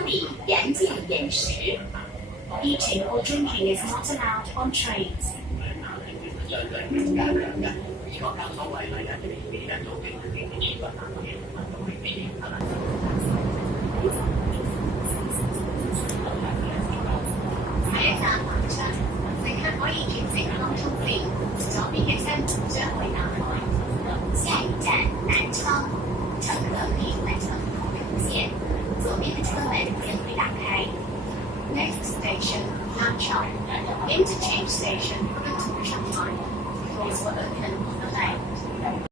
车里严禁饮食。Eating or drinking is not allowed on trains. Stopping at Tung Chung 下一站南昌，乘客可以换乘同一路线，左边的车门也会打开。Next station, Nam Cheong. Interchange station for the Tung Chung line. Doors will open on the left.